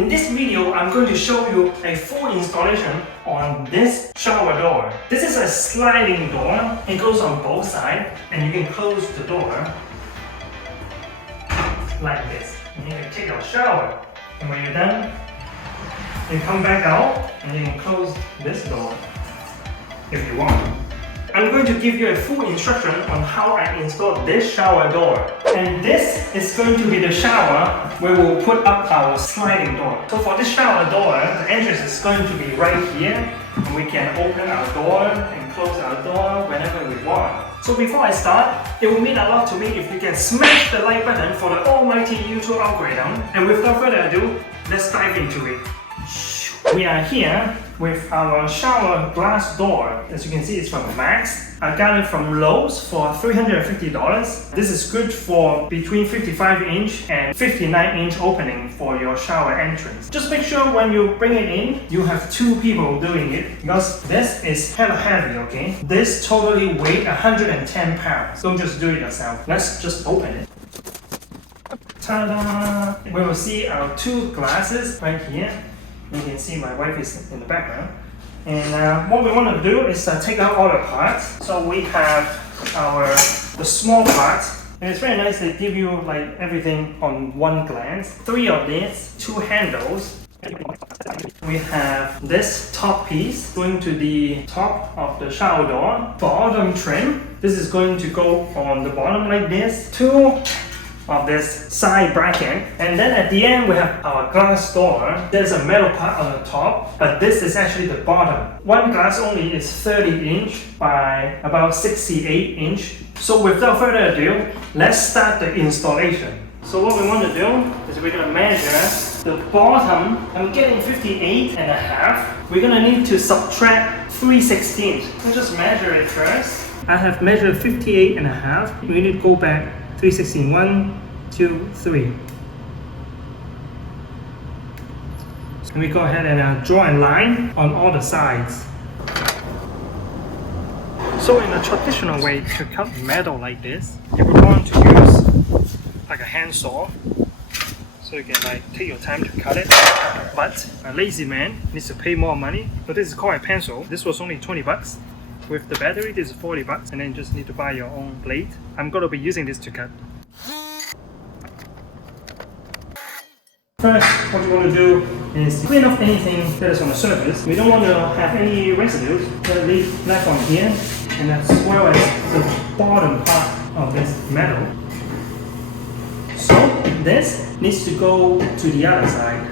In this video, I'm going to show you a full installation on this shower door. This is a sliding door. It goes on both sides and you can close the door like this. And you can take your shower. And when you're done, you come back out and you can close this door if you want. I'm going to give you a full instruction on how I install this shower door. And this is going to be the shower where we'll put up our sliding door. So for this shower door, the entrance is going to be right here. And we can open our door and close our door whenever we want. So before I start, it will mean a lot to me if you can smash the like button for the almighty YouTube algorithm. And without further ado, let's dive into it. We are here with our shower glass door. As you can see, it's from MAAX. I got it from Lowe for $350. This is good for between 55-inch and 59-inch opening for your shower entrance. Just make sure when you bring it in, you have two people doing it because this is hella heavy, okay? This totally weighs 110 pounds. Don't just do it yourself. Let's just open it. Ta-da! We will see our two glasses right here. You can see my wife is in the background. And what we want to do is take out all the parts. So we have the small parts. And it's very nice, they give you like everything on one glance. 3 of these, 2 handles. We have this top piece going to the top of the shower door. Bottom trim. This is going to go on the bottom like this. 2 of this side bracket, and then at the end we have our glass door. There's a metal part on the top, but this is actually the bottom. One glass only is 30-inch by about 68-inch. So without further ado, let's start the installation. So what we want to do is we're going to measure the bottom. I'm getting 58.5. We're going to need to subtract 3/16. Let's just measure it first. I have measured 58.5. We need to go back 3/16. 1, 2, 3. And we go ahead and draw a line on all the sides. So in a traditional way to cut metal like this, you would want to use like a handsaw. So you can like take your time to cut it. But a lazy man needs to pay more money. So this is called a pencil. This was only 20 bucks. With the battery, this is 40 bucks, and then you just need to buy your own blade. I'm going to be using this to cut. First, what you want to do is clean off anything that is on the surface. We don't want to have any residues that leave left on here, and as well as the bottom part of this metal. So this needs to go to the other side.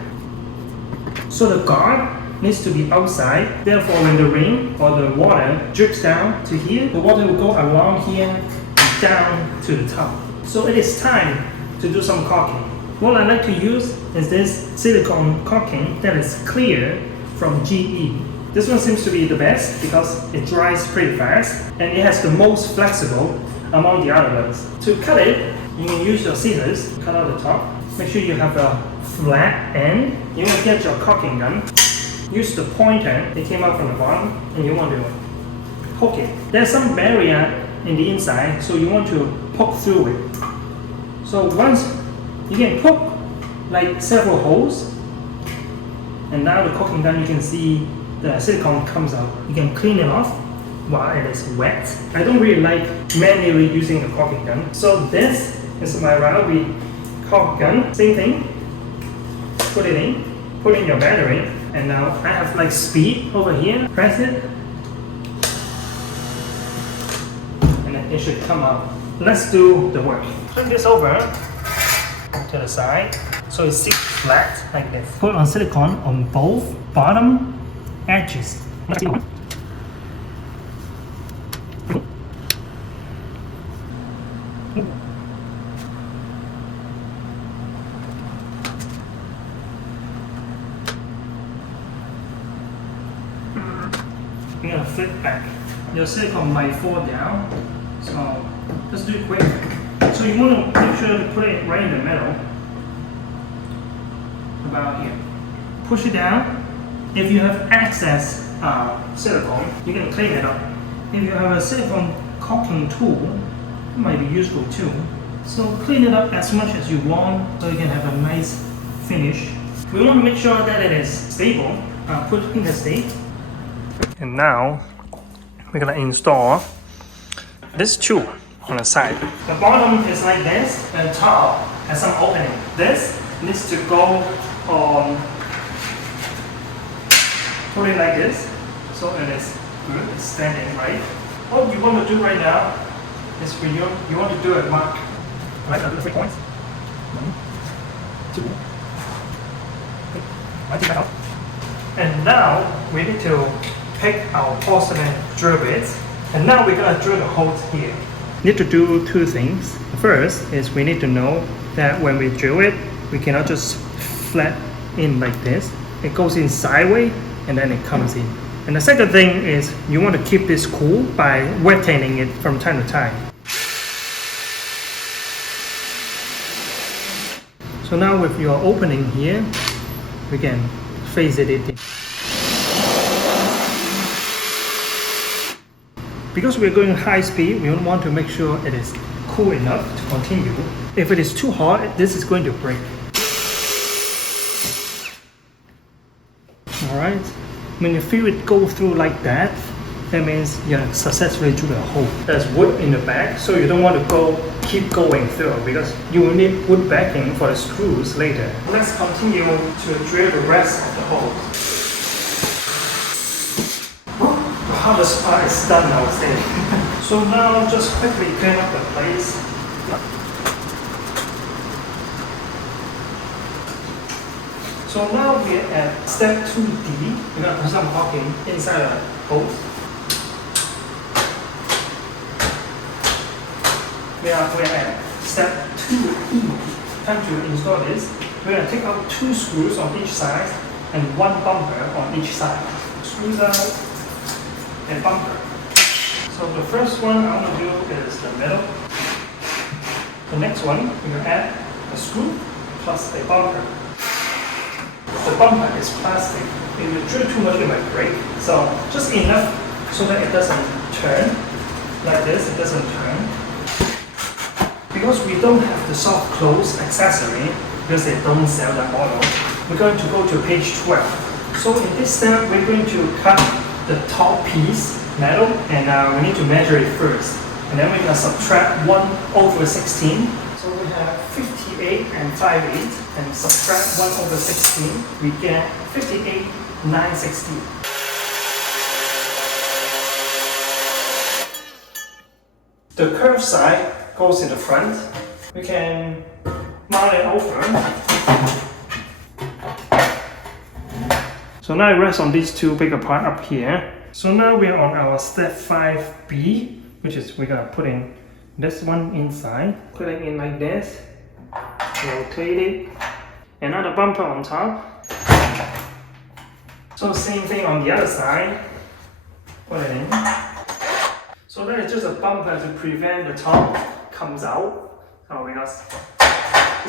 So the guard needs to be outside. Therefore, when the rain or the water drips down to here, the water will go along here and down to the top. So it is time to do some caulking. What I like to use is this silicone caulking that is clear from GE. This one seems to be the best because it dries pretty fast and it has the most flexible among the other ones. To cut it, you can use your scissors, cut out the top. Make sure you have a flat end. You want to get your caulking gun. Use the pointer, it came out from the bottom, and you want to poke it. There's some barrier in the inside, so you want to poke through it. So once you can poke like several holes, and now the caulking gun, you can see the silicone comes out. You can clean it off while it is wet. I don't really like manually using the caulking gun. So this is my Ryobi caulk gun. Same thing. Put it in, put in your battery. And now I have like speed over here, press it, and then it should come out. Let's do the work. Turn this over to the side so it sits flat like this. Put on silicone on both bottom edges. You're gonna flip back. Your silicone might fall down, so let's do it quick. So you want to make sure to put it right in the middle, about here. Push it down. If you have excess silicone, you can clean it up. If you have a silicone caulking tool, it might be useful too. So clean it up as much as you want so you can have a nice finish. We want to make sure that it is stable. Put interstate. And now we're gonna install this tube on the side. The bottom is like this, and top has some opening. This needs to go on, put it like this, so it is good, it's standing right. What you want to do right now is for you want to do a mark. Right, I'll do the 3 points. 1, 2, 3. I take that out. And now we need to pick our porcelain drill bits. And now we're gonna drill the holes here. Need to do 2 things. The first is we need to know that when we drill it, we cannot just flat in like this. It goes in sideways and then it comes in. And the second thing is you want to keep this cool by wetting it from time to time. So now with your opening here, we can phase it in. Because we're going high speed, we want to make sure it is cool enough to continue. If it is too hot, this is going to break. Alright, when you feel it go through like that, that means you have successfully drilled a hole. There's wood in the back, so you don't want to keep going through because you will need wood backing for the screws later. Let's continue to drill the rest of the hole. The hardest part is done, I would say. So now just quickly clean up the place. So now we're at step 2D. We're going to put some caulking inside the hole. We're at step 2E. Time to install this. We're going to take out 2 screws on each side and 1 bumper on each side. Screws out and bumper. So the first one I want to do is the middle. The next one, we're going to add a screw plus a bumper. The bumper is plastic. If you drill too much, it might break. So just enough so that it doesn't turn. Like this, it doesn't turn. Because we don't have the soft close accessory, because they don't sell that model, we're going to go to page 12. So in this step, we're going to cut the top piece, metal, and we need to measure it first. And then we're going to subtract 1/16. So we have 58 and 5/8, and subtract 1/16, we get 58/9/16. The curved side goes in the front. We can mount it over. So now it rests on these 2 bigger parts up here. So now we're on our step 5B, which is we're gonna put in this one inside. Put it in like this. Rotate it. Another bumper on top. So same thing on the other side. Put it in. So that is just a bumper to prevent the top comes out. So we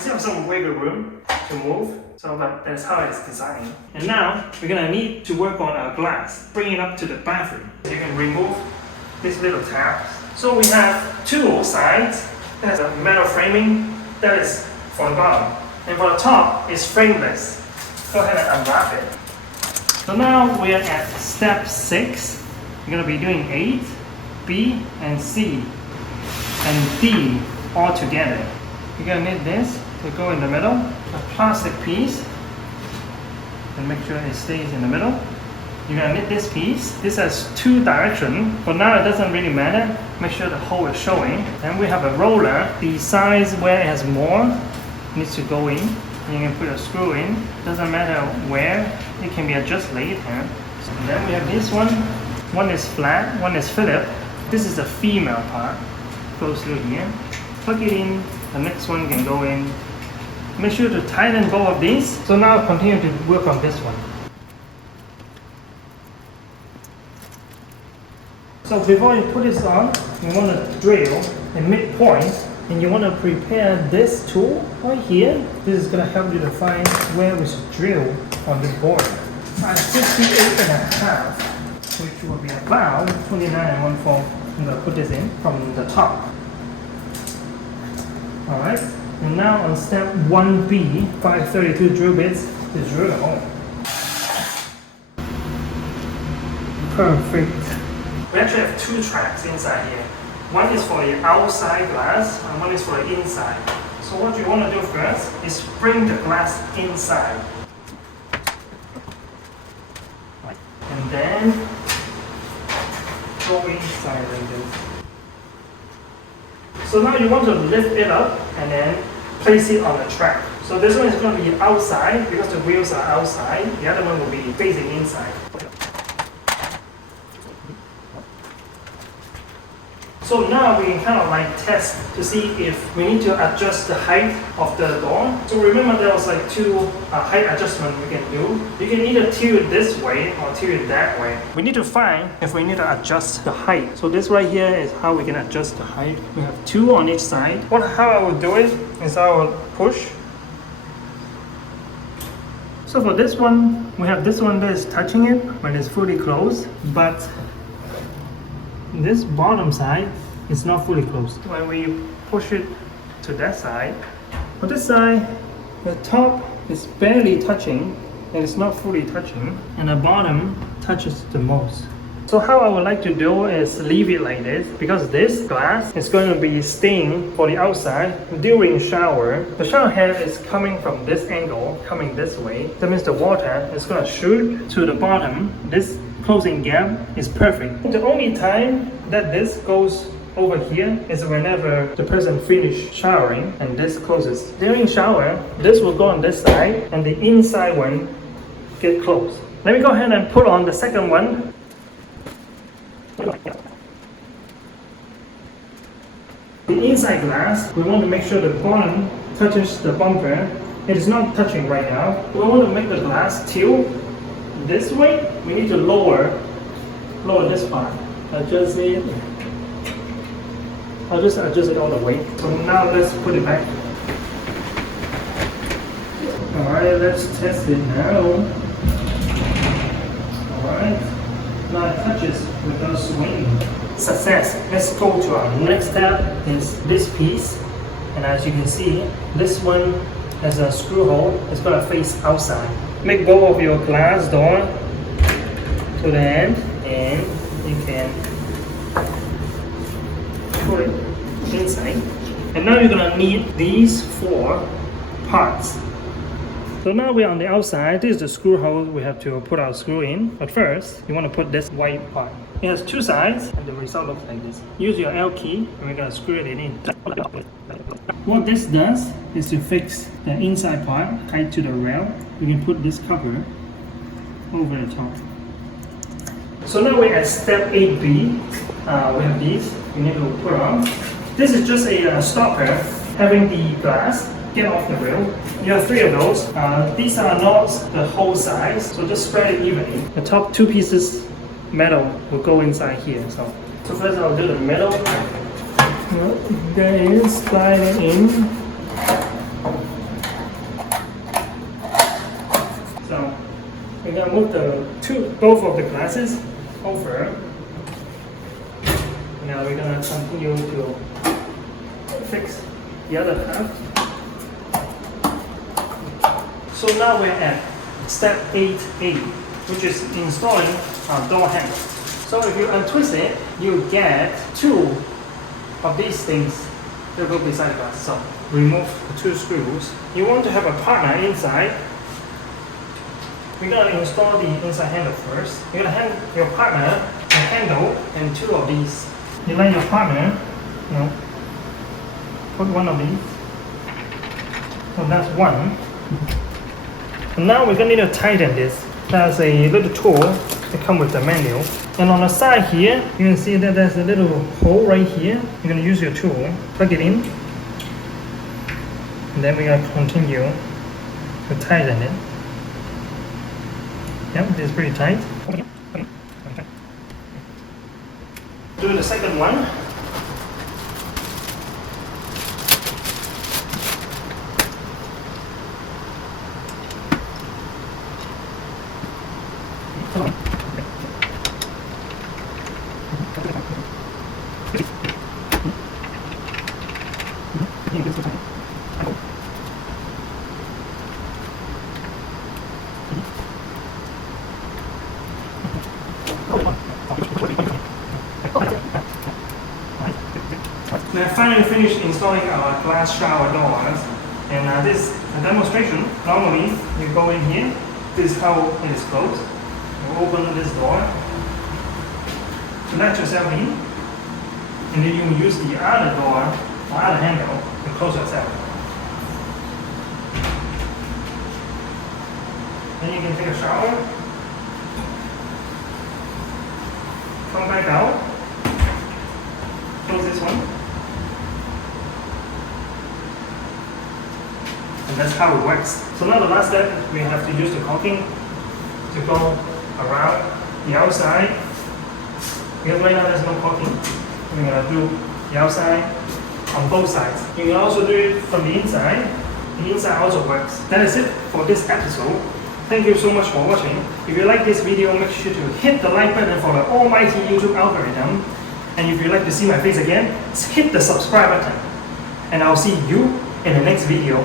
still have some wiggle room to move. So that's how it's designed. And now we're gonna need to work on our glass. Bring it up to the bathroom. You can remove these little tabs. So we have 2 sides. There's a metal framing that is for the bottom. And for the top is frameless. Go ahead and unwrap it. So now we are at step 6. We're gonna be doing 8, B and C and D all together. You're gonna need this to go in the middle, a plastic piece, and make sure it stays in the middle. You're gonna need this piece. This has 2 directions, but now it doesn't really matter. Make sure the hole is showing. Then we have a roller. The size where it has more needs to go in. And you can put a screw in. Doesn't matter where, it can be adjusted later. So then we have this one. One is flat, one is Phillip. This is the female part. Goes through here. Plug it in. The next one can go in. Make sure to tighten both of these. So now continue to work on this one. So before you put this on, you want to drill a midpoint, and you want to prepare this tool right here. This is going to help you to find where we should drill on this board. At 58.5, which will be about 29 1/4. I'm going to put this in from the top. Alright, and now on step 1B, 532 drill bits, is drill. Perfect. We actually have two tracks inside here. One is for the outside glass and one is for the inside. So what you want to do first is bring the glass inside. And then go inside like this. So now you want to lift it up and then place it on the track. So this one is going to be outside because the wheels are outside. The other one will be facing inside. So now we can kind of like test to see if we need to adjust the height of the door. So remember there was like two height adjustment we can do. You can either tilt it this way or tilt it that way. We need to find if we need to adjust the height. So this right here is how we can adjust the height. We have two on each side. How I will do it is I will push. So for this one, we have this one that is touching it when it's fully closed, but this bottom side is not fully closed. When we push it to that side, on this side, the top is barely touching and it's not fully touching, and the bottom touches the most. So how I would like to do is leave it like this, because this glass is going to be staying for the outside during shower. The shower head is coming from this angle, coming this way. That means the water is going to shoot to the bottom. This closing gap is perfect. The only time that this goes over here is whenever the person finishes showering and this closes. During shower, this will go on this side and the inside one get closed. Let me go ahead and put on the second one. The inside glass, we want to make sure the bottom touches the bumper. It is not touching right now. We want to make the glass tilt this way. We need to lower this part. Adjust it. I'll just adjust it all the way. So now let's put it back. Alright, let's test it now. Alright. Now it touches without swinging. Success. Let's go to our next step is this piece. And as you can see, this one has a screw hole. It's going to face outside. Make both of your glass door to the end and you can put it inside. And now you're going to need these four parts. So now we're on the outside. This is the screw hole we have to put our screw in. But first, you want to put this white part. It has two sides and the result looks like this. Use your L key and we're going to screw it in. What this does is to fix the inside part tied to the rail. We can put this cover over the top. So now we're at step 8B. We have these. We need to put on. This is just a stopper having the glass get off the rail. You have three of those. These are not the whole size, so just spread it evenly. The top two pieces metal will go inside here. So first I'll do the metal. There is sliding in. So we're gonna move both of the glasses over. Now we're gonna continue to fix the other half. So now we're at step 8A, which is installing our door handle. So if you untwist it, you get two of these things that go beside the glass. So remove the two screws. You want to have a partner inside. We're going to install the inside handle first. You're going to hand your partner a handle and two of these. You let your partner, put one of these. So that's one. And now we're going to need to tighten this. There's a little tool that comes with the manual. And on the side here, you can see that there's a little hole right here. You're going to use your tool, plug it in. And then we're going to continue to tighten it. Yep, this is pretty tight. Do the second one. We have finally finished installing our glass shower doors, and this is a demonstration. Normally, you go in here, this is how it is closed. You open this door to let yourself in, and then you use the other door or other handle to close yourself. Then you can take a shower, come back out, close this one. And that's how it works. So now the last step, we have to use the caulking to go around the outside. Because right now there's no caulking. We're going to do the outside on both sides. You can also do it from the inside. The inside also works. That is it for this episode. Thank you so much for watching. If you like this video, make sure to hit the like button for the almighty YouTube algorithm. And if you'd like to see my face again, hit the subscribe button. And I'll see you in the next video.